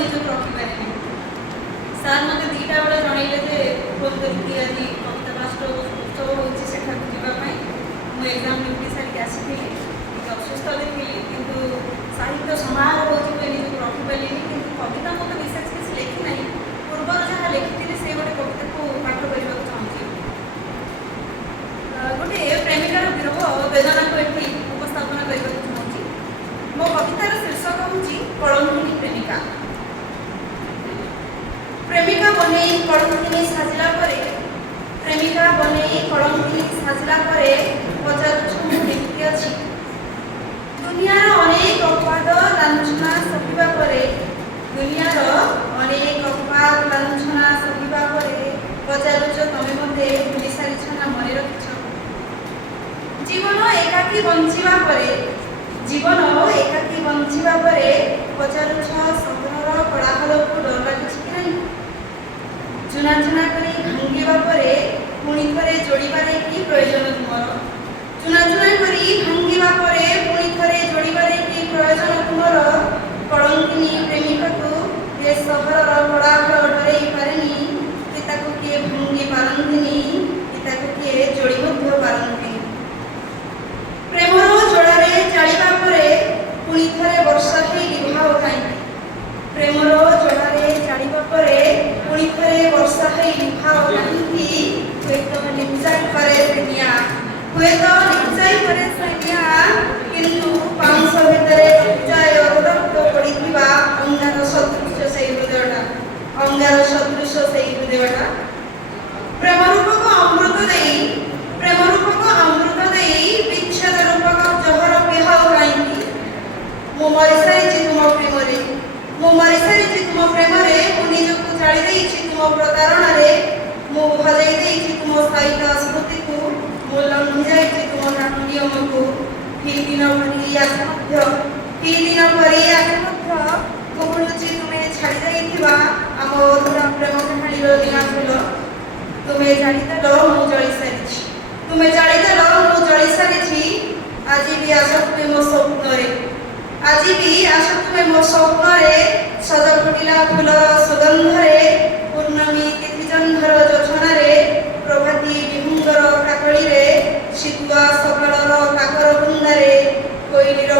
ନିଜକୁ ରଖିପାରିନି। ସାର୍ ମୋତେ 2ଟା ବେଳେ ଜଣେଇଲେ ଯେ ଫୋନ୍ କରିକି ଆଜି କବିତା ରାଷ୍ଟ୍ର ଉତ୍ସବ ହେଉଛି ସେଠାକୁ ଯିବା ପାଇଁ। ମୁଁ ଏକ୍ଜାମ୍ ଡ୍ୟୁଟି ସାରିକି ଆସିଥିଲି, ଟିକେ ଅସୁସ୍ଥ ଦେଖିଲି, କିନ୍ତୁ ସାହିତ୍ୟ ସମାରୋହ ହେଉଛି ବୋଲି ନିଜକୁ ରଖିପାରିଲିନି। କିନ୍ତୁ କବିତା ମୁଁ ତ ବିଶେଷ କିଛି ଲେଖି ନାହିଁ, ପୂର୍ବରୁ ଯାହା ଲେଖିଥିଲି ସେ ଗୋଟେ କବିତାକୁ ପାଠ କରିବାକୁ ଚାହୁଁଛି। ଗୋଟେ ପ୍ରେମିକାର ବିରହ ବେଦନାକୁ ଏଠି ଉପସ୍ଥାପନ କରିବାକୁ ଚାହୁଁଛି। ମୋ କବିତାର ଶୀର୍ଷକ ହେଉଛି କଳଙ୍କିନୀ ପ୍ରେମିକା। ପ୍ରେମିକା ବନେଇ କଳଙ୍କିନୀ ସାଜିଲା ପରେ, ପ୍ରେମିକା ବନେଇ କଳଙ୍କିନୀ ସାଜିଲା ପରେ ପଚାରୁଛୁ ମୁଁ କେମିତି ଅଛି। ଦୁନିଆର ଅନେକ ଅପବାଦ ଲାଞ୍ଛନା ସହିବା ପରେ, ଦୁନିଆର ଅନେକ ଅପବାଦ ଲାଞ୍ଛନା ସହିବା ପରେ ପଚାରୁଛ ତମେ ମୋତେ ଭୁଲି ସାରିଛ ନା ମନେ ରଖିଛ। ଜୀବନ ଏକାକୀ ବଞ୍ଚିବା ପରେ, ଜୀବନ ଏକାକୀ ବଞ୍ଚିବା ପରେ ପଚାରୁଛ ସହରର କୋଳାହଳକୁ ଡର ଲାଗୁଛି କି ନାହିଁ। ଚୁନା ଚୁନା କରି ଭାଙ୍ଗିବା ପରେ ପୁଣି ଥରେ ଯୋଡ଼ିବାରେ କି ପ୍ରୟୋଜନ ତୁମର। ଚୁନା ଚୁନା କରି ଭାଙ୍ଗିବା ପରେ ପୁଣି ଥରେ ଯୋଡ଼ିବାରେ କି ପ୍ରୟୋଜନ ତୁମର। କଳଙ୍କିନୀ ପ୍ରେମିକାକୁ ଏ ସହରର କୋଳାହଳ ଡରେଇ ପାରେନି, କି ତାକୁ କିଏ ଭାଙ୍ଗି ପାରନ୍ତିନି, କି ତାକୁ କିଏ ଯୋଡ଼ି ମଧ୍ୟ ପାରନ୍ତିନି। ପ୍ରେମର ଜଳରେ ଚାଳିବା ପରେ ପୁଣି ଥରେ ବର୍ଷା ହେଇ ଲିଭାଅ କାହିଁକି। ପ୍ରେମର ଜଳରେ ଚାଳିବା ପରେ ପୁଣି ଥରେ ବର୍ଷା ହେଇ ଲିଭାଅ କାହିଁକି। ହୁଏତ ଲିପ୍ସାଇ ପରେ ସେ ନିଆଁ, ହୁଏତ ଲିପ୍ସାଇ ପରେ ସେ ନିଆଁ, କିନ୍ତୁ ପାଉଁଶ ଭିତରେ ଯାଏ ଅରକ୍ତ ପଡ଼ିଥିବା ଅଙ୍ଗାର ସଦୃଶ ସେଇ ହୃଦୟଟା, ଅଙ୍ଗାର ସଦୃଶ ସେଇ ହୃଦୟଟା। ପ୍ରେମ ରୂପକ ଅମୃତ ଦେଇ, ପ୍ରେମ ରୂପକ ଅମୃତ ଦେଇ ବିଚ୍ଛେଦ ରୂପକ ଜହର ପିହାଉ କାହିଁକି। ମୁଁ ମରିସାରିଛି ତୁମ ପ୍ରେମରେ, ମୁଁ ମରିସାରିଛି ତୁମ ପ୍ରେମରେ। ମୁଁ ନିଜକୁ ଜାଳି ଦେଇଛି ତୁମ ପ୍ରତାରଣାରେ। ମୁଁ ହଜେଇ ଦେଇଛି ତୁମ ସାହିତ୍ୟ ସ୍ମୃତିକୁ। ମୁଁ ଲଙ୍ଘି ଯାଇଛି ତୁମ ନିୟମକୁ। ଏହି ଦିନ ଭରି ଆଜି ମଧ୍ୟ, ଏହି ଦିନ ଭରି ଆଜି ମଧ୍ୟ କୁହୁଳୁଛି ତୁମେ ଛାଡ଼ି ଯାଇଥିବା ଆମ ଅଧୁରା ପ୍ରେମ କାହାଣୀର ନିଆଁ ଫୁଲ। ତୁମେ ଜାଳିଦେଲ ମୁଁ ଜଳି ସାରିଛି, ତୁମେ ଜାଳିଦେଲ ମୁଁ ଜଳି ସାରିଛି। ଆଜି ବି ଆସ ତୁମେ ମୋ ସ୍ୱପ୍ନରେ, ଆଜି ବି ଆସ ତୁମେ ମୋ ସ୍ୱପ୍ନରେ। ସଜ ଫୁଟିଲା ଫୁଲର ସୁଗନ୍ଧରେ, ପୂର୍ଣ୍ଣମୀ ତିଥିଚନ୍ଦ୍ର ଯୋଜନାରେ, ପ୍ରଭାତୀ ବିହଙ୍ଗର କାକଳିରେ, ଶୀତୁଆ ସକାଳର କାକର ବୃନ୍ଦାରେ, କୋଇଲିର